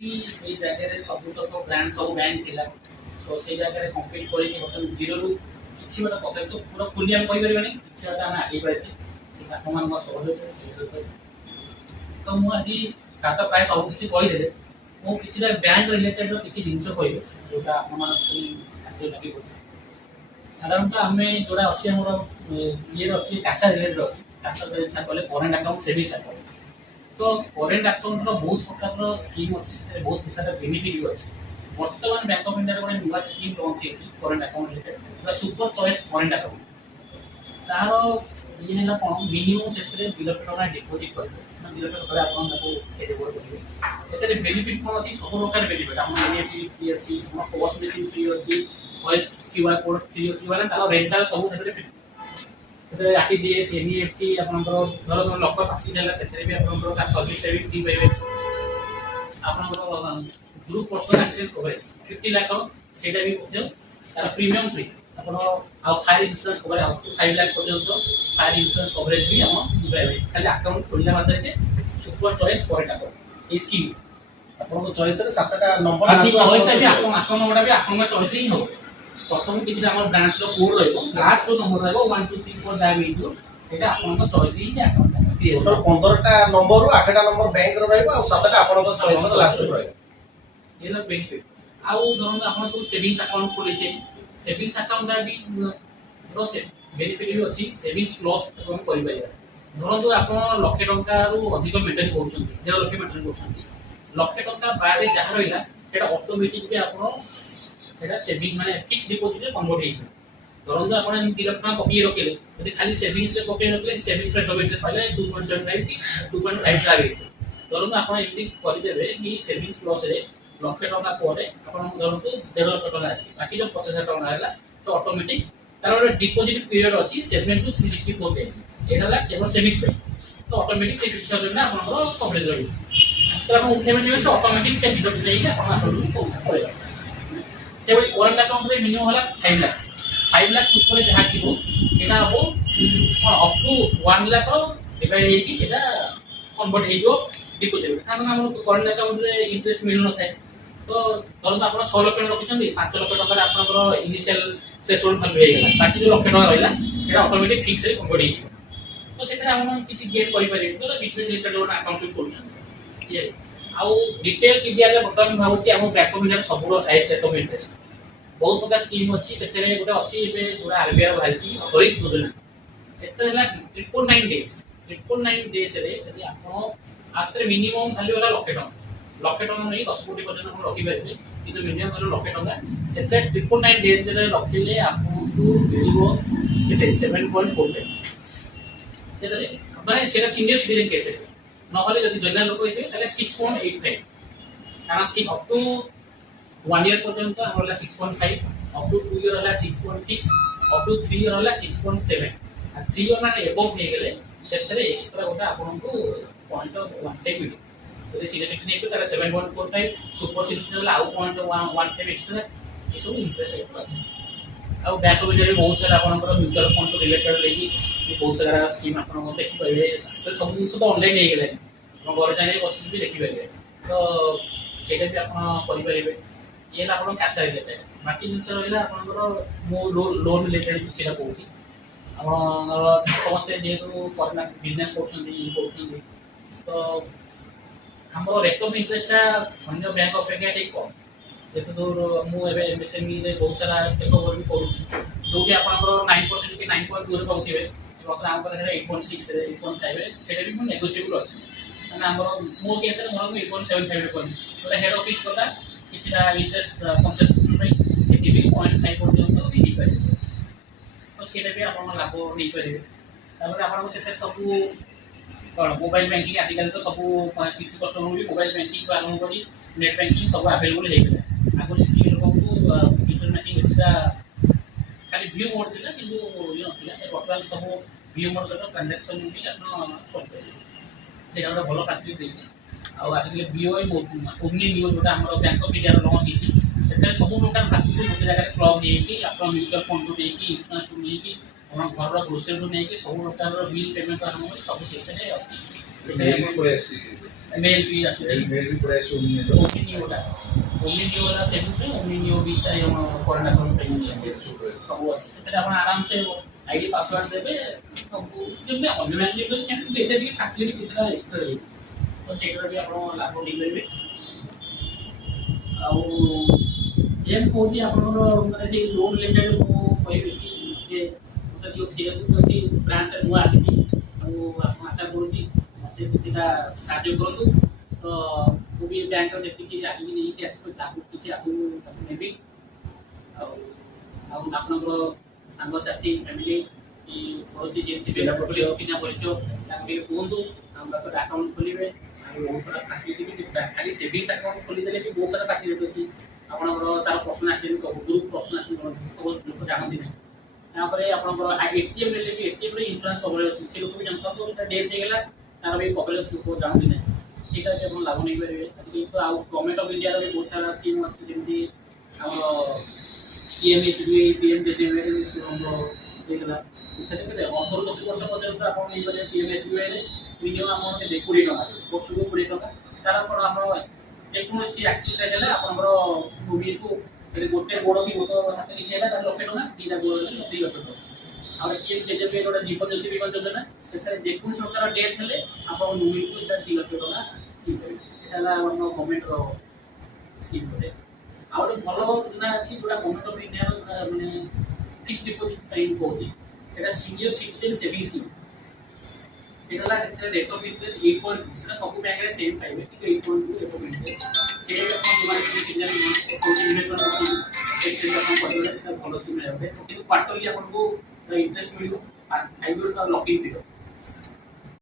এই ଜାଗାରେ ସବୁତକ ବ୍ରାଣ୍ଡ ସବୁ ବ୍ୟାଙ୍କ ଥିଲା ତ ସେଇ ଜାଗାରେ କମ୍ପିଟ୍ କରିକି ବର୍ତ୍ତମାନ ଜିରୋରୁ କିଛି ଗୋଟେ କଥା ତ ପୁରା ଫୁଲି ଆମେ କହିପାରିବାନି କିଛି ଗୋଟେ ଆମେ ଆଗେଇ ପାରିଛେ ସେ ଆପଣମାନଙ୍କ ସହଯୋଗରେ। ତ ମୁଁ ଆଜି ସାତ ପ୍ରାୟ ସବୁ କିଛି କହିଦେଲେ ମୁଁ କିଛିଟା ବ୍ୟାଙ୍କ ରିଲେଟେଡ୍ କିଛି ଜିନିଷ କହିବି ଯୋଉଟା ଆପଣମାନଙ୍କୁ କାର୍ଯ୍ୟ ଲାଗିବ। ସାଧାରଣତଃ ଆମେ ଯୋଉଟା ଅଛି ଆମର ଇଏରେ ଅଛି କାଶା ରିଲେଟେଡ୍ ଅଛି କାଶା କଲେ କରେଣ୍ଟ ଆକାଉଣ୍ଟ ସେଭିଙ୍ଗସ୍ ଆକାଉଣ୍ଟ। ତ କରେଣ୍ଟ ଆକାଉଣ୍ଟର ବହୁତ ପ୍ରକାରର ସ୍କିମ୍ ଅଛି ସେଥିରେ ବହୁତ ସାରା ବେନିଫିଟ୍ ବି ଅଛି। ବର୍ତ୍ତମାନ ବ୍ୟାଙ୍କ ଅଫ୍ ଇଣ୍ଡିଆର ଗୋଟେ ନୂଆ ସ୍କିମ୍ ଲଞ୍ଚ ହେଇଛି current account related super choice current account. ତାହାର ଇଏ ହେଲା କ'ଣ ମିନିମମ୍ ସେଥିରେ 2 ଲକ୍ଷ ଟଙ୍କା ଡିପୋଜିଟ୍ କରିବେ ନା 2 ଲକ୍ଷ ଟଙ୍କା ଆପଣ ତାକୁ ଡିପୋଜିଟ୍ କରିବେ। ସେଥିରେ ବେନିଫିଟ୍ କ'ଣ ଅଛି ସବୁ ପ୍ରକାର ବେନିଫିଟ୍ ଆମର ଏନ୍ଏଫ୍ଟି ଫ୍ରି ଅଛି ଆମର ପୋଷ୍ଟ ମେସିନ୍ ଫ୍ରି ଅଛି ଭଏସ୍ କ୍ୟୁଆର୍ କୋଡ୍ ଫ୍ରି ଅଛି ମାନେ ତାର ରେଣ୍ଟାଲ ସବୁ ସେଥିରେ ଫ୍ରି। ସେଥିରେ ଆର୍ଟିଜିଏସ୍ ଏନ୍ଇଏଫ୍ଟି ଆପଣଙ୍କର ଧର ଲକ୍ଷ ପାସିଂ ହେଲା ସେଥିରେ ବି ଆପଣଙ୍କର ତା ସର୍ଭିସଟା ବି ଫ୍ରି ପାଇବେ। ଆପଣଙ୍କର ଗ୍ରୁପ ପର୍ସନାଲ ଆକ୍ସିଡେଣ୍ଟ କଭରେଜ 50 ଲାଖ ସେଇଟା ବି ମଧ୍ୟ ତାର ପ୍ରିମିୟମ୍ ଫ୍ରି। ଆପଣ ଆଉ fire insurance coverage up to 5 ଲାଖ ପର୍ଯ୍ୟନ୍ତ ଫାୟାର ଇନ୍ସୁରାନ୍ସ କଭରେଜ ବି ଆମ ପାଇବେ ଖାଲି ଆକାଉଣ୍ଟ ଖୋଲିଲା ମାତ୍ରକେ ସୁପର ଚଏସ୍ କରେଣ୍ଟ ଆକାଉଣ୍ଟ এই ସ୍କିମ୍ ଆପଣଙ୍କ ଚଏସରେ 7ଟା ନମ୍ବର সেই চয়েসটা ବି ଆପଣ ଆକାଉଣ୍ଟ ନମ୍ବରଟା ବି ଆପଣଙ୍କ ଚଏସ୍ ହିଁ ହେବ। ପ୍ରଥମେ କିଛିଟା ଆମର ବ୍ରାଞ୍ଚର କୋଡ୍ ରହିବ ଲାଷ୍ଟ ଯୋଉ ନମ୍ବର ରହିବ 1 2 3 4 ଯାହା ବି ହେଇଥିବ ସେଇଟା ଆପଣଙ୍କ ଚଏସ୍ ହିଁ ସେ ଆକାଉଣ୍ଟଟା କ୍ରିଏଟ୍ ଟୋଟାଲ 15ଟା ନମ୍ବରରୁ 8ଟା ନମ୍ବର ବ୍ୟାଙ୍କର ରହିବ ଆଉ 7ଟା ଆପଣଙ୍କ ଚଏସର ଲାଷ୍ଟକୁ ରହିବ। ये ना बेनिफिट आउ धरन आपण सब सेविंग्स अकाउंट खोलेचे सेविंग्स अकाउंट भी प्रोसेस बेनिफिट भी अछि सेविंग्स प्लस आपण करि परिबा। धरन तो आपण लाख टंका रु अधिक मेंटेन करछन 0 लाख मेंटेन करछन लाख टंका बारे जहा रहिला सेटा ऑटोमेटिक भी आपण सेटा सेविंग माने फिक्स डिपॉजिट रे कन्वर्ट हेछ। धरन तो आपण 3 लाख टंका पकिए रखले यदि खाली सेविंग्स रे पकिए रखले सेविंग्स रे डबल इंटरेस्ट पाइले 2.75 की 2.5 लागे। धरन आपण एमती करि देबे कि सेविंग्स प्लस रे लक्ष टका पर आप धरतु 1.5 लाख टका अच्छी बाकी जो 50,000 टका है सो ऑटोमेटिक तार डिपोजिट पीरियड अच्छी 7 to 364 डेज यहाँ केवल सेविंग्स तो ऑटोमेटिक से 50,000 में आप कवरेज रही उठेबे नहीं से ऑटोमेटिक से डिडक्ट नहीं पैसा पड़ेगा से करेंट अकाउंट में मिनिमम है 5 लाख 5 लाख ऊपर जहाँ थी सेटा हम अप टू 1 लाख डिवाइड होता कन्वर्ट हो डिपोजिट कारण आम करेंट अकाउंट में इंटरेस्ट मिलू न थाए तो धरत आप 6 लाख रखिंट 5 लाख टकर आप इनिशियल थ्रेशोल्ड भैल्यू होगा बाकी जो लाख टका रहा है ऑटोमेटिक फिक्स रे कन्वर्ट हो तो से किसी गेट करें तो बिजनेस रिलेटेड गोटे अकाउंट कर आउ डिटेल कि दिया बर्तमान भावी आम बैंक ऑफ इंडिया सब हाइस्ट रेट ऑफ इंटरेस्ट बहुत प्रकार स्कीम अच्छी से गोटे अच्छी जो आरबीआई बाहरी गरीब योजना से 999 डेज 999 डेज यदि आप आज मिनिमम खाली वाला लक्ष टका नहीं 10 कोटी पर्यटन आप रखिपारे कि मिनिमम वाला लक्ष टका से 999 डेज रखिले आपको मिले 7.45 से माने सेटा सीनियर सिटीजन केस नहले जदि जनरल लोक होइबे ताले 6.85 कारण सी अप टू 1 ईयर पर्यंत हमरा 6.5 अप टू 2 ईयर होला 6.6 अप टू 3 ईयर होला 6.7 आ 3 ईयर माने एबव हे गेले सेथरे एक्स्ट्रा गोटा आपनको पॉइंट ऑफ 1 मिले तो सीनियर सिटीजन हेतु तारा 7.45 सुपर सीनियर सिटीजन आउ पॉइंट 1 एक्स्ट्रा ये सब इंटरेस्ट रेट अछि आ बैंक ऑफ इंडिया बहुत सारा आपनकर म्यूचुअल फंड रिलेटेड लेकी बहुत सारा स्कीम आपन देखि पाइबे तो सब दिन तो ऑनलाइन हे गेले हम घर जाने बस भी देखि पाइबे तो सेटा भी आपन करि पारिबे ये ला आपन कैश रिलेटेड बाकी जिंस रहला आपनकर मो लोन रिलेटेड किछला कहूची आपन समस्त जेतु करना बिजनेस करछन तो हमरो रेट ऑफ इंटरेस्ट अन्य बैंक ऑफ इंडिया ठीक कम जेते दूर मु एबे एमएसएमई रे बहुत सारा टेक ओवर भी करू जो कि आपनकर 9% के 9.2 रे पाउथिबे मतलब हमकर हेरा 8.6 रे 8.5 रे सेटा भी नेगोशिएबल अछि माने हमरो मो केस रे मोर 8.75 रे कोन तो हेड ऑफिस कला किछटा इंटरेस्ट 50% पई सेटी भी 0.5 पर्यंत भी हि पारे तो सेटा भी आपन लाभ नै परिबे तापर आपन सेते सब मोबाइल बैंकिंग आजकल तो सब सीसी कस्टमर भी मोबाइल बैंकिंग को आरंभ करी नेट बैंकिंग सब अवेलेबल हो गया आगो सीसी लोक को इंटरनेट बैंकिंग बेसिका खाली व्यू मोड थिला किंतु ये नथिला वर्तमान सब व्यू मोड सहित ट्रांजैक्शन भी आपन करते से एउटा भलो फैसिलिटी देछि आ आजकल बीओआई ओमनी न्यूज जोटा हमर बैंक ऑफ इंडिया लॉन्च हिची एते सब प्रकार फैसिलिटी गोटे जगह क्लब देकी आपन म्यूचुअल फंड देकी इंश्योरेंस देकी अपन घर ग्रोसरी नहीं कि सब प्रकार बिल पेमेंट आरंभ सब से अच्छी मेल भी पड़े ऐसी मेल भी आସୁଛି मेल भी पड़े ऐसी उम्मीद ओमिनियोला सेविंग्स में ओमिनियो बीटा हम करंट अकाउंट पे नहीं है सब अच्छे से आप आराम से आईडी पासवर्ड देबे सब जेमते अन्य बैंक देबे सेम देते भी फैसिलिटी किछरा एक्स्ट्रा है तो सेकरा भी आपण लाभ नहीं लेबे आ जेम कोची आपनरो माने जे लोन रिलेटेड को कहबे कि मतलब जो ठीक है कि ब्रांच नु आसी छी आपण आशा करू छी से किछटा साहाय्य करतु तो वो भी बैंक को देखि कि आगे नहीं कि आसी लागू किछि आपन नेबी आ आपनरो सांग साथी फैमिली कि पड़ोसी जेमति बेला पड़ो किना परिचय ताके बोलदु हम बाको अकाउंट खोलिबे बहुत सारा फैसिलिटी भी खाली सेविंग्स अकाउंट खोली देले भी बहुत सारा फैसिलिटी अछि आपनरो तार पर्सनल एक्सीडेंट को ग्रुप पर्सनल एक्सीडेंट को लोक जानନ୍ତି नहीं यहाँ पर आपनरो एटीएम ले भी एटीएम रे इंश्योरेंस कवरेज अछि से लोक भी जानता तो डेथ हे गेला तार भी कवरेज को जानନ୍ତି नहीं सेटा जे अपन लागू नहीं परिबे तो आ गवर्नमेंट ऑफ इंडिया रे भी बहुत सारा स्कीम अछि जेमति हमरो पीएमएसबी पीएमजेजेबी हमरो देखला उठे के 18 वर्ष पर्यंत आपण नहीं करे पीएमएसबी रे मिनिमम अमाउंट दे 20 टका वर्षको 20 टका तार पर हमरो टेक्नोलॉजी एक्सीडेंट हेले आपनरो मूवी को गोटे गोड़ की गोट हाथ लिखे हेला तार लक्ष टका दीटा गोड़ 2 लक्ष टका और पीएमजेजेबी गोटे जीवन ज्योति बीमा योजना सेटा जेकुन सरकार डेथ हेले आपण मूवी को 2 लक्ष टका एला गवर्नमेंट रो स्कीम करे और भलो योजना अछि जोडा गवर्नमेंट ऑफ इंडिया माने फिक्स्ड डिपॉजिट टाइम कोची एटा सीनियर सिटीजन सेविंग स्कीम सेटा रेट ऑफ इंटरेस्ट 8.2 सब बैंक रे सेम पाइबे कि 8.2 रेट ऑफ इंटरेस्ट से अपन मोबाइल से सिग्नल कोची इन्वेस्टमेंट कोची एक्सचेंज अपन करले सेटा भलो स्कीम रहबे किंतु क्वार्टरली अपन को इंटरेस्ट मिलियो 5 इयर्स का लॉक इन पीरियड